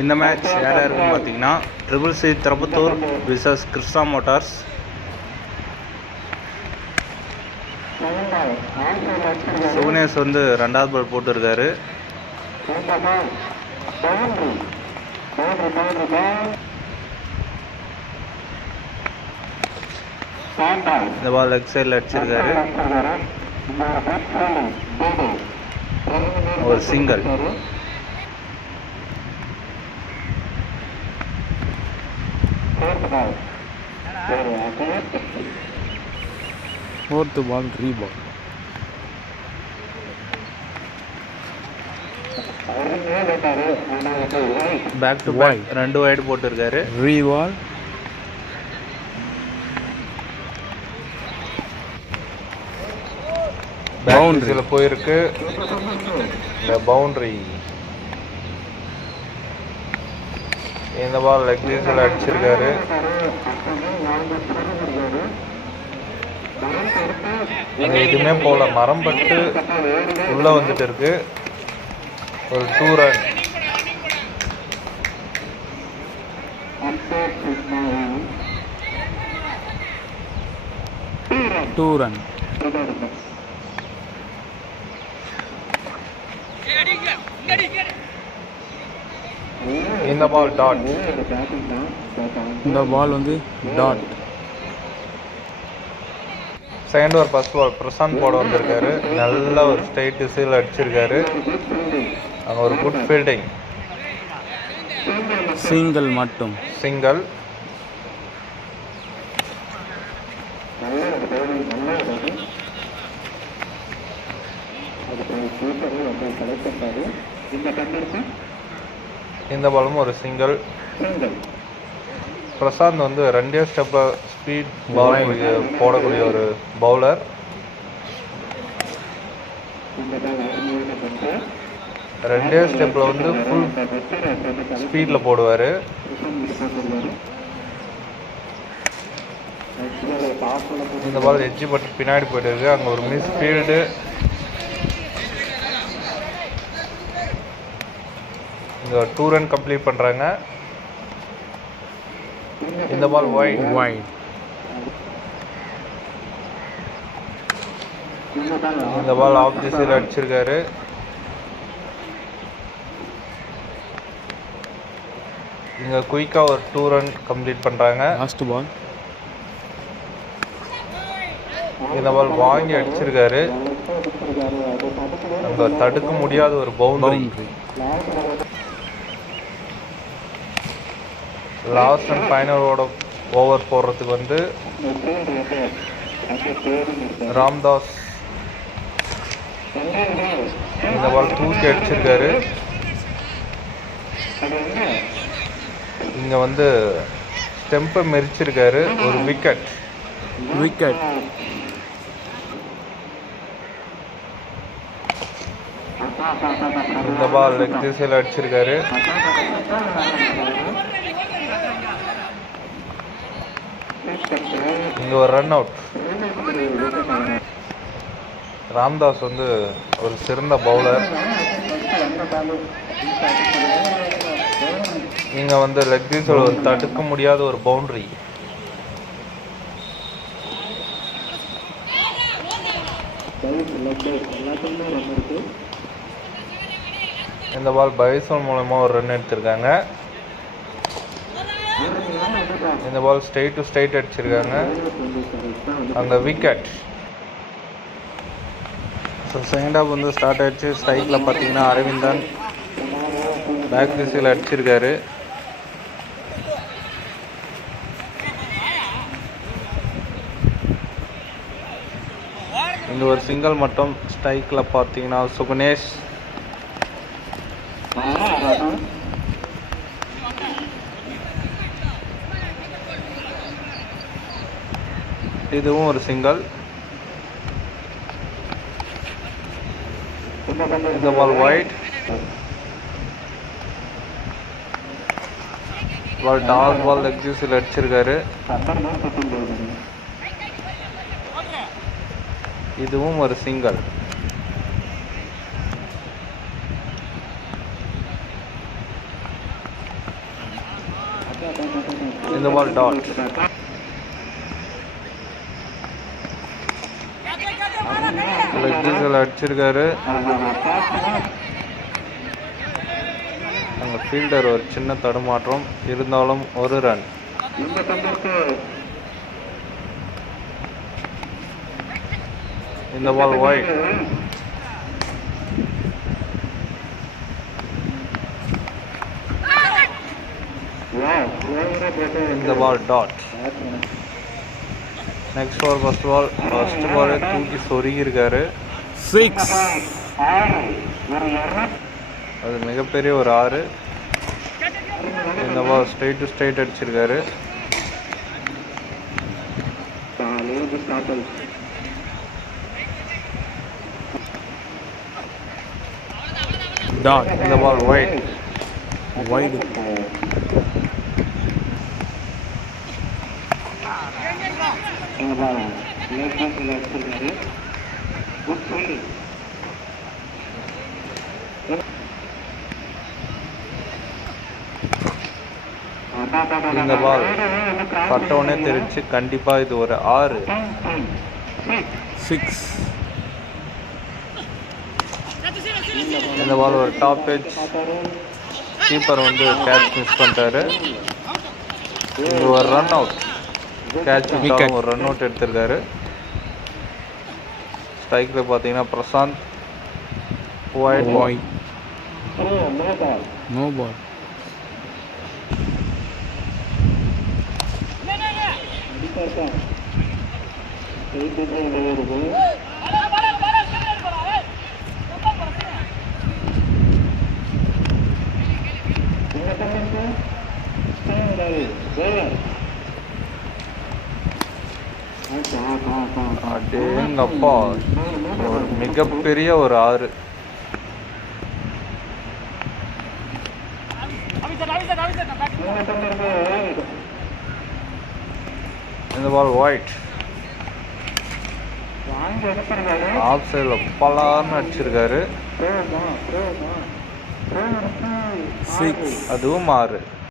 இந்த மேட்ச் யார் யாருக்குன்னு பார்த்தீங்கன்னா ட்ரிபிள் சி திருப்பத்தூர் விசஸ் கிருஷ்ணா மோட்டார்ஸ். சுகுனேஷ் வந்து 2வது பால் போட்டிருக்காரு. இந்த பால் லெக் சைடில் அடிச்சிருக்காரு. ஒரு single. Fourth ball reball. Back to back 2 wide போட்டிருக்காரு. ரீபால். பவுண்டரியில் போயிருக்கு. இந்த பவுண்டரி இந்த பால் லெக் பீஸில் அடிச்சிருக்காரு. எதுவுமே போல, மரம் பட்டு உள்ள வந்துட்டு இருக்கு. ஒரு 2 ரன். இந்த பால் டாட். இந்த பால் வந்து dot. Second over first ball Prashant போட வந்திருக்காரு. நல்ல ஒரு ஸ்ட்ரைட் திசையில் அடிச்சிருக்காரு. அங்கே ஒரு குட் ஃபீல்டிங். சிங்கிள் மட்டும். சிங்கிள். இந்த பாலும் ஒரு சிங்கிள். பிரசாந்த் வந்து 2 ஸ்டெப்பில் ஸ்பீட் பால் போடக்கூடிய ஒரு பவுலர். 2 ஸ்டெப்பில் வந்து ஃபுல் ஸ்பீடில் போடுவார். இந்த பால் எட்ஜி பட்டு பின்னாடி போயிட்டு இருக்கு. அங்கே ஒரு மிஸ் ஃபீல்டு. இங்கே 2 ரன் கம்ப்ளீட் பண்ணுறாங்க. இந்த பால் வைட். இந்த பால் ஆஃப் தி சைடு அடிச்சிருக்காரு. இங்கே குயிக்காக ஒரு 2 ரன் கம்ப்ளீட் பண்ணுறாங்க. Last ball. இந்த பால் வாங்கி அடிச்சிருக்காரு. அங்கே தடுக்க முடியாத ஒரு boundary. Last and final over போடுறதுக்கு வந்து ராம்தாஸ் இந்த பால் தூக்கி அடிச்சிருக்காரு. இங்கே வந்து ஸ்டெம்பை மெரிச்சிருக்காரு. ஒரு விக்கெட். இந்த பால் லெக் திசையில் அடிச்சிருக்காரு. இங்கே ஒரு ரன் அவுட். ராம்தாஸ் வந்து ஒரு சிறந்த பவுலர். இங்கே வந்து லெக் திசையில் ஒரு தடுக்க முடியாத ஒரு பவுண்டரி. இந்த பால் பைசல் மூலமாக ஒரு ரன் எடுத்திருக்காங்க. இந்த பால் ஸ்ட்ரைட் டு ஸ்ட்ரைட் அடிச்சிருக்காங்க. அங்கே விக்கெட். ஸோ செகண்ட் ஹாஃப் வந்து ஸ்டார்ட் ஆகிடுச்சு. ஸ்ட்ரைக்கில் பார்த்தீங்கன்னா அரவிந்தன் பேக் திசையில் அடிச்சிருக்காரு. இங்கே ஒரு சிங்கிள் மட்டும். ஸ்ட்ரைக்கில் பார்த்தீங்கன்னா சுகுனேஷ். இதுவும் ஒரு சிங்கிள். இந்த பால் வைட். பால் டாஸ் பால் லெக் ஜூஸில் அடிச்சிருக்காரு. இதுவும் ஒரு சிங்கிள். இந்த பால் டாட். லெக்ஸில் அடிச்சிருக்காரு. அங்கே ஃபீல்டர் ஒரு சின்ன தடுமாற்றம், இருந்தாலும் ஒரு ரன். இந்த பால் வைட். இந்த ball dot. Next over first பாலே தூக்கி சொருகியிருக்காரு. 6. அது மிகப்பெரிய ஒரு 6. இந்த பால் ஸ்ட்ரைட் டு ஸ்ட்ரைட் அடிச்சிருக்காரு. டாட். இந்த பால் வைட். வைடு. இந்த பால் பட்டவுடனே தெரிஞ்சு கண்டிப்பாக இது ஒரு 6. 6. இந்த பால் ஒரு டாப் எட்ஜ். கீப்பர் வந்து கேட்ச் மிஸ் பண்ணிட்டாரு. இது ஒரு ரன் அவுட். கேட்ச் ஒரு ரன் அவுட் எடுத்திருக்காரு. ஸ்ட்ரைக்கில் பார்த்தீங்கன்னா Prashanth. Wide. Bye. No ball. அடேங்கப்பா, ஒரு மிகப்பெரிய ஒரு 6. இந்த பால் ஒயிட். ஆஃப் சைடில் பலான்னு அடிச்சிருக்காரு. 6. அதுவும் 6.